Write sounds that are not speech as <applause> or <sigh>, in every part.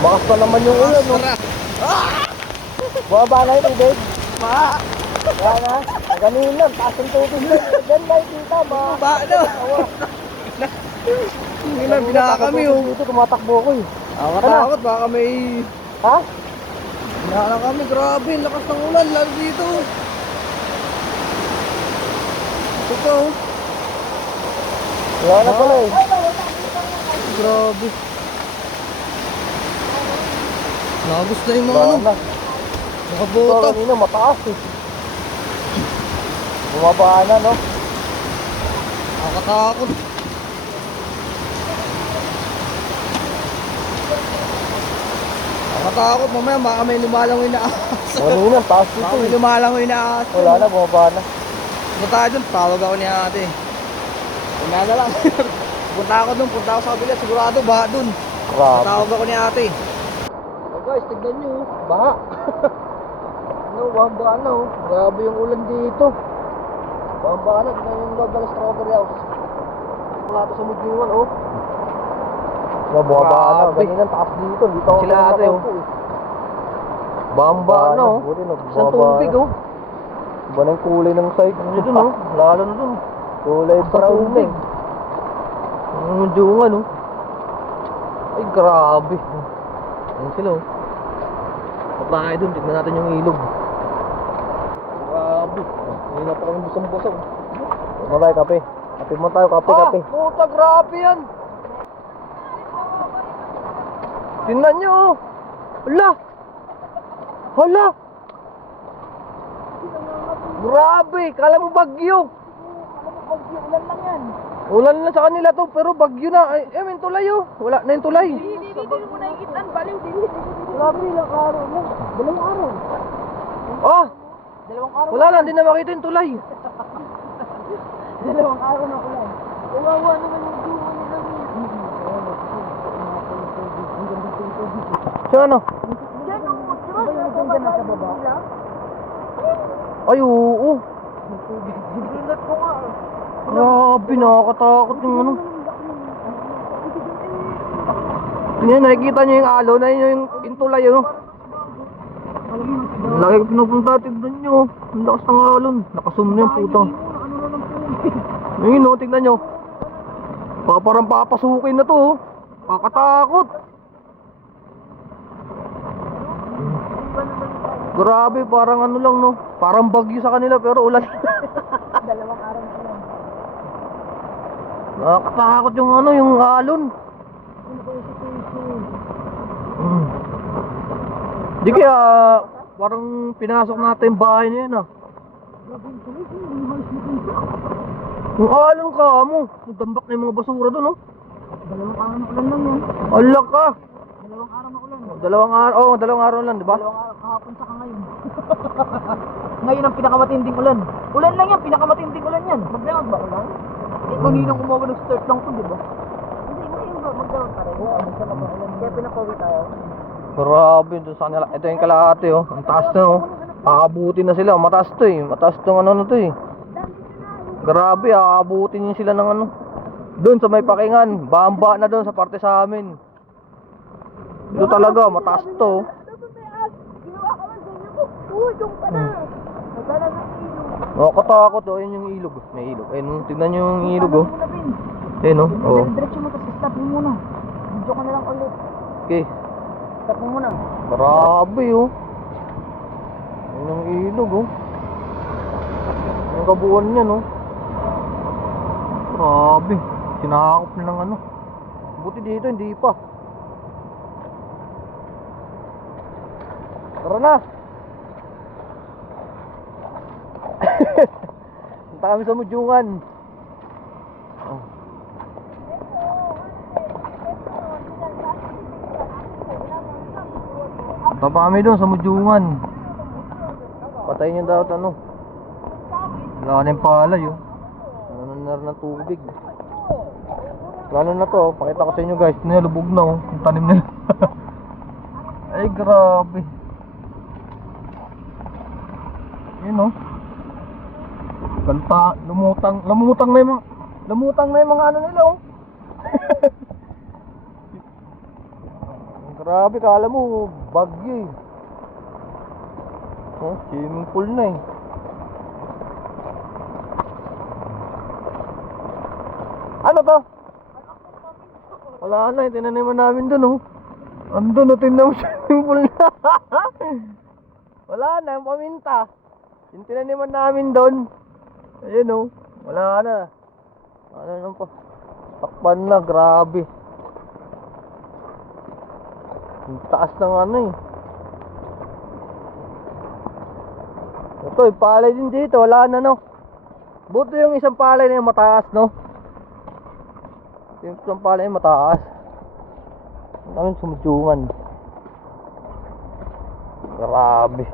Bumakas pa naman yung ulan, no? Tara. Bumaba na yun, Dave. Ma! Kaya na, ganina, taas ang tubig yun. Diyan na kita, ma. Ba, ano? Hindi na, binaka kami oh. Dito, tumatakbo ko eh. Nakakatakot, baka may... Ha? Binaka kami, grabe, lakas ng ulan, lalo dito. Ito oh. Wala na pala eh. Grabe. Nagos na yung mga Wala ano, na. mga Ito, kanina, mataas eh. Bumaba na, no? Nakakatakot. Nakakatakot, mamaya baka may lumalangoy na ahas. Kanina, taas dito Baka may eh. lumalangoy na ahas. Wala na, bumaba na. Punta tayo dun, tawag ako ni ate. Una na lang. <laughs> punta ako dun, punta ako sa kabila, sigurado baha dun. Grabe. Tawag ako ni ate. Oh guys, tignan nyo, baha. <laughs> no, bamba na oh. Grabe yung ulan dito. Bamba na, tignan yung loob ng strawberry house. Wala to sa Mugyuan oh. Na, bumaba na. Grabe. Kanina, taas dito. Dito ako Sila ate, oh. eh. Bamba na oh. Na, Isang tubig oh. Iba na yung kulay ng site. Ano dun oh, lalo na dun. Kulay brown na eh. Ang Mugyuan oh. Ay grabe. Ayun sila oh. Tayo dun, tignan natin yung ilog. Grabe. Hindi na pa kami busang-busang. Ano tayo, kape? Kape mo tayo, kape, kape. Ah, puta, grabe yan. Tingnan nyo, oh. Hala. Hala. Grabe, kala mo bagyo. Ulan lang yan. Ulan na sa kanila to, pero bagyo na. Ay, eh, may tulay oh. Wala na yung tulay. Hindi, hindi, hindi mo nakikitaan. Baliw, hindi. Grabe ilang araw lang. Dalawang araw. Oh, Dalawang araw. wala lang, hindi na makita yung tulay. Dalawang araw na ulan. Kawawa naman yung duwa nila. So ano? Diyan, oh, di ba? Diyan nasa baba. Ay, oo. Bilat ko nga. Grabe, nakakatakot yung ano. Yan, nakikita nyo yung alo na yun yung, yung tulay, ano? Lagi ko pinupunta, tignan nyo. Ang lakas ng alon. Nakasum na yung puta. Ayun, no, tignan nyo. Pa, parang papasukin na to, oh. Kakatakot. Grabe, parang ano lang, no? Parang bagyo sa kanila, pero ulan. <laughs> Dalawang araw. Nakakatakot yung ano, yung alon. Mm. Di kaya parang pinasok natin yung bahay na yan ah. Yung alon ka mo, nagdambak na yung mga basura doon oh. Dalawang araw na ulan lang yun. Alak ka. Dalawang araw na ulan. Dalawang araw, oh, dalawang araw lang, di ba? Dalawang araw kahapon sa ngayon. <laughs> ngayon ang pinakamatinding ulan. Ulan lang yan, pinakamatinding ulan yan. Magdamag ba ulan? Eh, kaninang umawa ng start lang to, di ba? Hindi, hindi ba? Magdamag pa rin. Oo, magdamag ba ulan? Kaya pinapawi tayo. Grabe, doon sa kanila. Ito yung kalahati oh. Ang taas na oh. Aabutin na sila. Mataas to eh. Mataas tong ano na to eh. Grabe, aabutin yun sila ng ano. Doon sa may pakingan. Bamba na doon sa parte sa amin. Ito talaga, mataas to. oh. Ginawa ka man sa inyo ko. Uy, doon ka na. Nagdala ng ilog. Nakakatakot oh. Ayun yung ilog. May ilog. Ayun, oh. tignan nyo yung ilog oh. Ayun oh. oh. Diretso mo, tapos stop mo muna. Video ka na lang ulit. Okay. Stop mo muna. Grabe oh. Ayun yung ilog oh. Yung kabuuan niya no. Grabe. Sinakop na ng ano. Buti dito hindi pa. Tara na. <laughs> Punta kami sa Mujungan. Oh. Punta pa kami doon sa Mujungan. Patayin daw ito, ano. Wala na yung palay oh. Ano na ng tubig. Lalo na to, oh. pakita ko sa inyo guys, nilubog na oh, yung tanim nila. <laughs> Ay grabe. Yun oh. Kanta, lumutang, lumutang na yung mga, lumutang na yung mga ano nila oh. <laughs> grabe, kala mo, bagyo eh. Oh, swimming na eh. Ano to? Wala na, eh, tinaniman namin dun oh. Andun, oh, tinan mo <laughs> swimming na. <laughs> Wala na, yung paminta. Yung tinaniman namin doon. Ayun oh, wala na. Ano nang pa? Takpan na, grabe. Ang taas ng ano eh. Ito, yung palay din dito, wala na no. Buto yung isang palay na yung mataas no. Yung isang palay yung mataas. Ang daming sumudyungan. Grabe.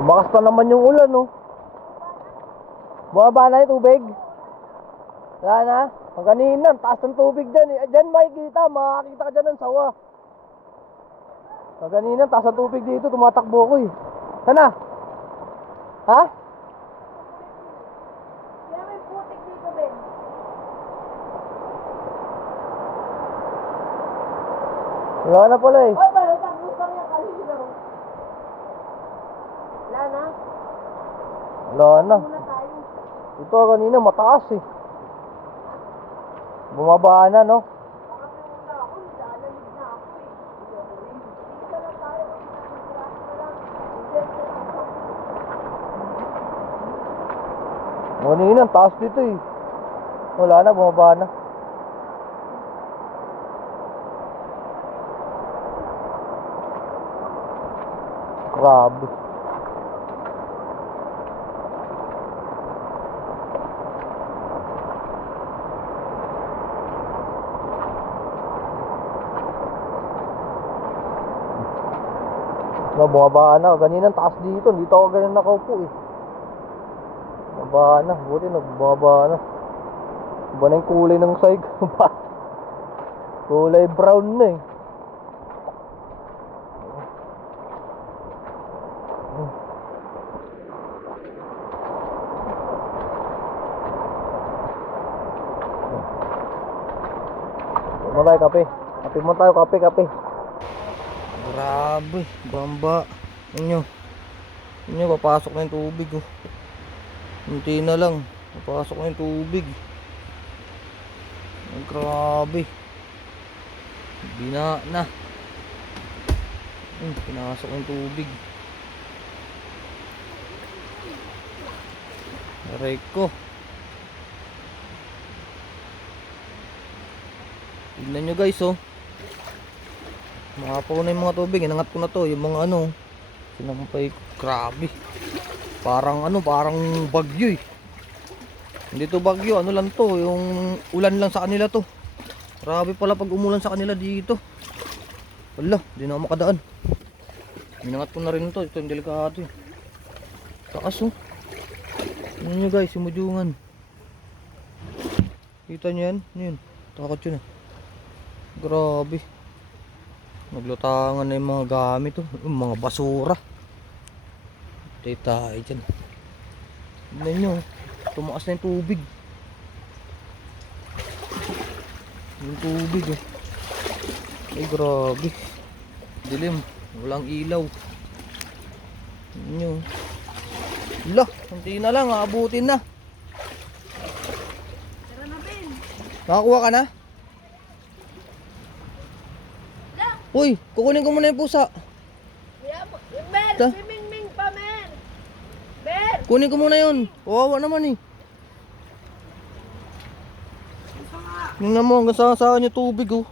Lumakas pa naman yung ulan no. Bumaba na yung tubig. Wala na. Ang kanina, taas ng tubig dyan. Eh. Dyan makikita, makakita ka dyan ng sawa. Ang kanina, taas ng tubig dito, tumatakbo ko eh. Sana? Ha? Kaya may putik dito, Ben. Wala na pala eh. Oy, ba, utang lang yung kanina. Wala na. Wala na. Ito kanina, mataas eh. Bumaba na no. Kanina, taas dito eh. Wala na, bumaba na. Grabe. Na, bumaba na. Ganyan ang taas dito. Dito ako ganyan nakaupo eh. Bumaba na. Buti nagbaba na. Iba na yung kulay ng sahig. <laughs> kulay brown na eh. Mo tayo kape. Kape mo tayo, kape, kape. Grabe, bamba. Inyo. Inyo, papasok na yung tubig oh. Hindi na lang. Papasok na yung tubig. Ang grabe. Bina na. Hmm, pinasok na yung tubig. Aray ko. Tignan nyo guys oh. Makapaw na yung mga tubig. Inangat ko na to. Yung mga ano. Sinampay ko. Grabe. Parang ano, parang bagyo eh. Hindi to bagyo, ano lang to, yung ulan lang sa kanila to. Grabe pala pag umulan sa kanila dito. Wala, di na makadaan. Minangat ko na rin to, ito yung delikado eh. Taas oh. Ano nyo guys, yung mudungan. Kita nyo yan? Ano yun? Takot yun ah. Grabe. Naglutangan na yung mga gamit oh. Yung mga basura. Tayo tayo dyan. Tignan nyo. oh. Tumaas na yung tubig. Yung tubig oh. Ay grabe. Dilim. Walang ilaw. Tignan nyo. oh. Lah, hindi na lang. Aabutin na. Tara na, Ben. Nakakuha ka na? Uy, kukunin ko muna yung pusa. Mo. Mer, Ta? si Ming pa, Mer. Mer. Kunin ko muna yun. Kawawa naman eh. Tingnan mo, hanggang sa saan niya tubig oh.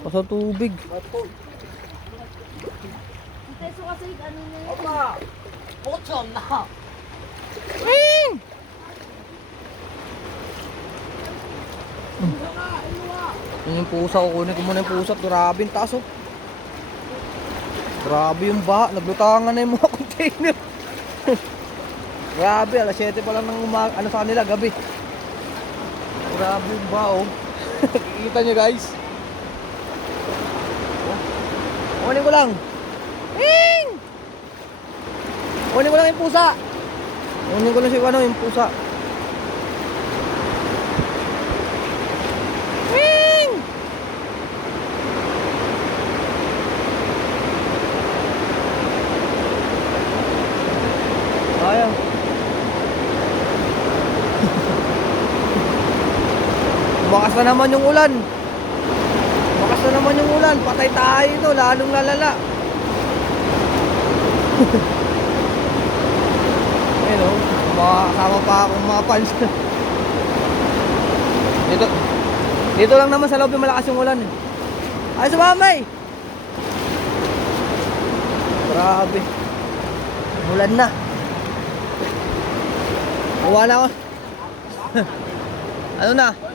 Pasa tubig. Teso kasi ano na yun. Wing! Yun yung pusa, kukunin ko muna yung pusa. Grabe yung taas oh. Grabe yung baha. Naglutangan na yung mga <laughs> container. Grabe, alas 7 pa lang ng umaga. Ano sa kanila, gabi. Grabe yung baha, oh. <laughs> Kikita nyo, guys. Kunin ko lang. Ting! Kunin ko lang yung pusa. Kunin ko lang si ano, yung pusa. Ting! Ayaw. Bakas na naman yung ulan. Bakas na naman yung ulan. Patay tayo ito. Lalong lalala. <laughs> Ayun o. Mga kasama pa akong mga fans. <laughs> dito. Dito lang naman sa loob yung malakas yung ulan. Ay, sumamay! Grabe. Ulan na. Uwa na ako. <laughs> ano na?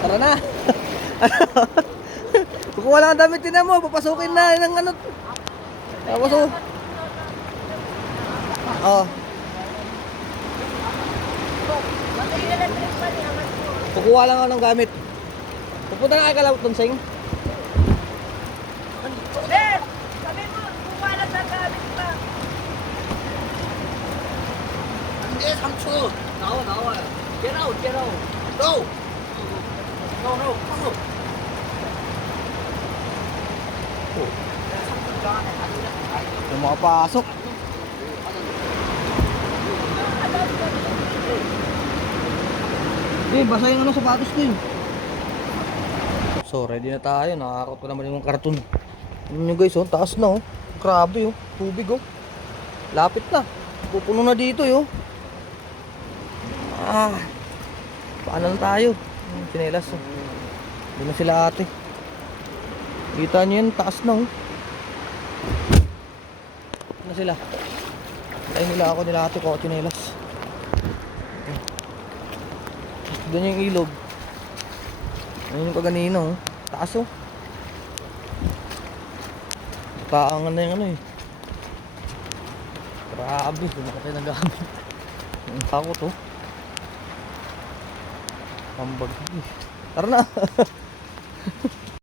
Tara na. Kung wala kang damit, tinan mo, papasukin na ng ano. Tapos, oh. Oh. Kukuha lang ako ng gamit. Pupunta na kagalaw itong sing. Sir! Sabi mo, kukuha lang ng gamit pa. Hindi, Samsu! Nawa, nawa. Get out, get out. Go! No, no, go. Yung makapasok. Eh, basa yung ano, sapatos ko yun. So, ready na tayo. Nakakot ko naman yung karton. Yun nyo guys, oh. Taas na, oh. Grabe, oh. Tubig, oh. Lapit na. Pupuno na dito, oh. Ah. Paano na tayo? Yung Sinelas, oh. Doon na sila ate. Kita nyo yun, taas na, oh. na sila. Ay nila ako nila ate ko chinelas. Doon yung ilog. Ayun yung kaganina oh. Taas oh. Taangan na yung ano eh. Grabe, sumakatay na gamit. Ang takot oh. Pambag. Tara na. <laughs>